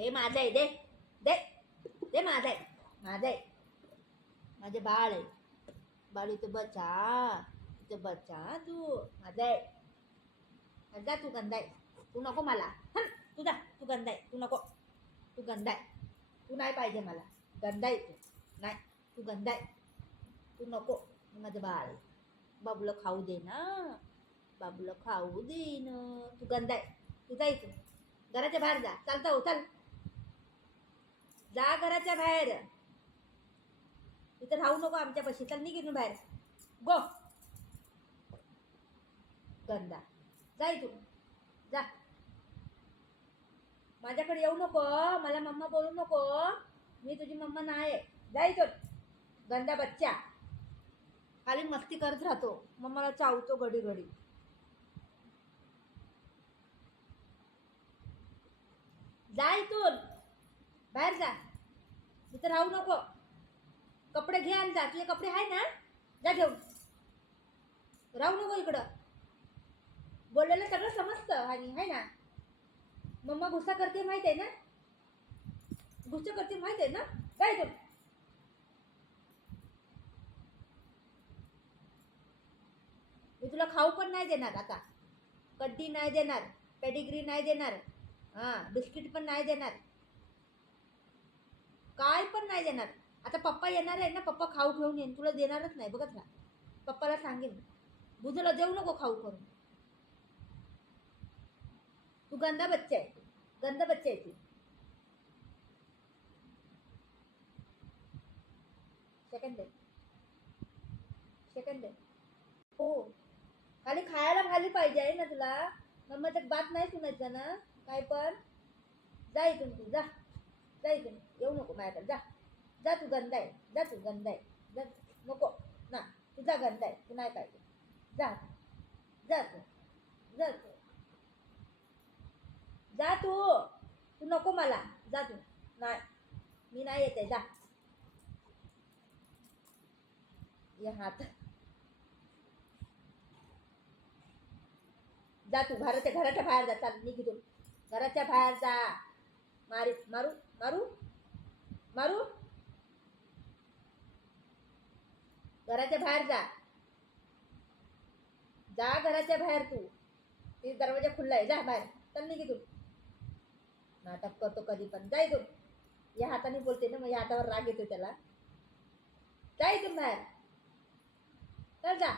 हे माझं आहे, दे दे दे, माझं आहे, माझं आहे, माझे बाळ आहे. बाळ इथं बचा, इथं बचा, तू माझं आहे. जा, तू गंदा आहे, तू नको मला. तू जा, तू गंदा आहे, तू नको, तू गंदा आहे, तू नाही पाहिजे मला. गंदा आहे तू, नाही, तू गंदा आहे, तू नको. माझं बाळ आहे, बाबूला खाऊ दे ना, बाबूला खाऊ दे ना. तू गंदा आहे, तू जा इथून, घराच्या बाहेर जा. चालता हो, चल जा घराच्या बाहेर. इथं राहू नको आमच्यापाशी. चल निघून बाहेर, गो. गंदा, जा इथून, जा. माझ्याकडे येऊ नको, मला मम्मा बोलू नको. मी तुझी मम्मा नाही आहे. जा इथून, गंदा बच्चा. खाली मस्ती करत राहतो, मम्माला चावतो घडी घडी. जा इथून, बाहेर जा, इथं राहू नको. कपडे घे आणि जा. तुझे कपडे आहे ना, जा घेऊन. राहू नको इकडं. बोललेलं सगळं समजतं आणि आहे ना. मम्मा गुस्सा करते माहित आहे ना, गुस्सा करते माहित आहे ना. जा इथून. मी तुला खाऊ पण नाही देणार आता. कड्डी नाही देणार, पेडिग्री नाही देणार, बिस्किट पण नाही देणार, काय पण नाही देणार. आता पप्पा येणार आहे ना, पप्पा खाऊ घेऊन येईन, तुला देणारच नाही. बघत राहा, पप्पाला सांगेन बुजूला देऊ नको खाऊ करून. तू गंदा बच्चा आहे, गंदा बच्चा आहे तू. सेकंड आहे, सेकंड आहे. हो, खाली खायला खाली पाहिजे आहे ना तुला. मम्माचं बात नाही सुनायचं ना काय पण. जा इथून तू, जा, जा इथून. येऊ नको माझ्याकडे. जा, जा, तू गंदा आहे, जा, तू गंदा आहे, जा, नको ना. तुझा गंदा आहे, तू नाही पाहिजे. जा, जा तू, जा तू, जा तू. तू नको मला, जा तू. नाही, मी नाही येते. जा, ये हात. जा तू, घराच्या बाहेर जा. चाल निघ इथून, घराच्या बाहेर जा. मारू मारू मारू मारू. घराच्या बाहेर जा, जा घराच्या बाहेर. तू, ते दरवाजा खुल्ला आहे, जा बाहेर. चल निघ इथून. नाटक करतो कधी पण. जा इथून. या हाताने बोलते ना, मग या हातावर राग येतो त्याला. जा इथून बाहेर. चल जा,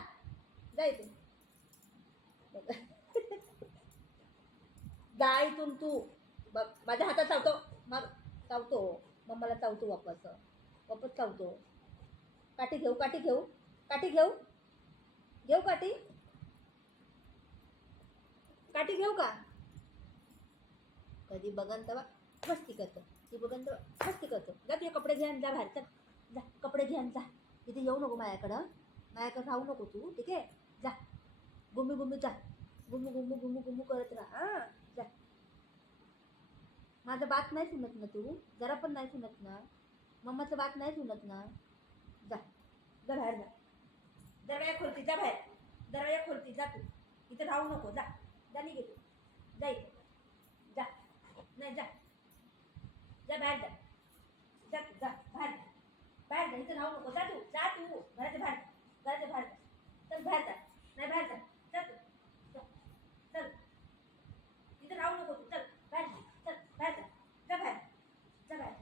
जा इथून. जा इथून तू. बघ माझ्या हातात चावतो, मग चावतो मम्माला, चावतो वापस, वापस चावतो. काठी घेऊ, काठी घेऊ, काठी घेऊ, घेऊ काठी, काठी घेऊ का. कधी बघन तेव्हा मस्ती करतो, ती बघन तेव्हा मस्ती करतो. जा तुझे कपडे घे आणि जा बाहेर. चल जा, कपडे घे आणि जा. इथे येऊ नको माझ्याकडं, माझ्याकडं राहू नको तू. ठीक आहे, जा. गुम्मी गुम्मी जा, गुम्मू गुम्मू गुम्मू गुम्मू करत राहा. जा. माझं बात नाही सुनत ना तू, जरा पण नाही सुनत ना. मम्माचं बात नाही सुनत ना. जा, जा बाहेर जा. दरवाजा खोलती, जा बाहेर. दरवाजा खोलती, जा तू. इथं राहू नको. जा, जा निघ तू. जा इथे, जा. नाही, जा, जा बाहेर जा. जा तू, जा बाहेर जा. बाहेर जा, इथं राहू नको. जा तू, जा तू घराच्या बाहेर, घराच्या बाहेर जा. चल बाहेर जा. नाही, बाहेर जा. जा तू, चल. इथं राहू नको तू. चल बाहेर जा. चल बाहेर जा. जा बाहेर, जा बाहेर,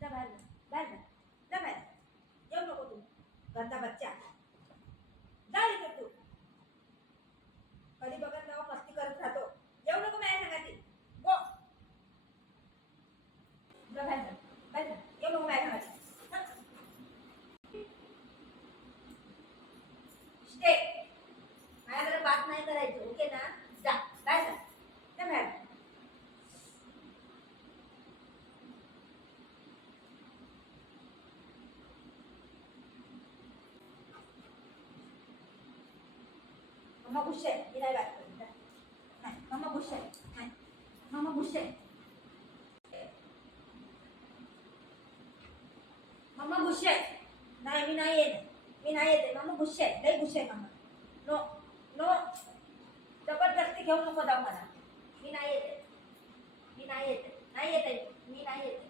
जा बाहेर जा. बाहेर जा, जा बाहेर. येऊ नको तू, गंदा बच्चा. जा इथं तू. कधी बघत ना मस्ती करत राहतो. येऊ नको माझ्या सांगायची. गो, जा बाहेर जा. बाहेर जा. येऊ नको माझ्या सांगायची. स्टे. माझ्याकडे बात नाही करायची. ओके ना. जा बाहेर जा. जा बाहेर. मम्मा गुस्से आहे, मी नाही बात करत. नाही, मम्मा गुस्से आहे. नाही, मम्मा गुस्से आहे. मम्मा गुस्से आहे. नाही, मी नाही येत, मी नाही येते. मम्मा गुस्से आहे, लई गुस्से आहे मम्मा. नो नो, जबरदस्ती घेऊ नको जाऊ मला. मी नाही येते, मी नाही येते, नाही येते. मी नाही येत आहे.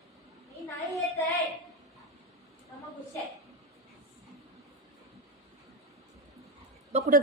मी नाही येत आहे. मग गुस्से आहे. बघ कुठे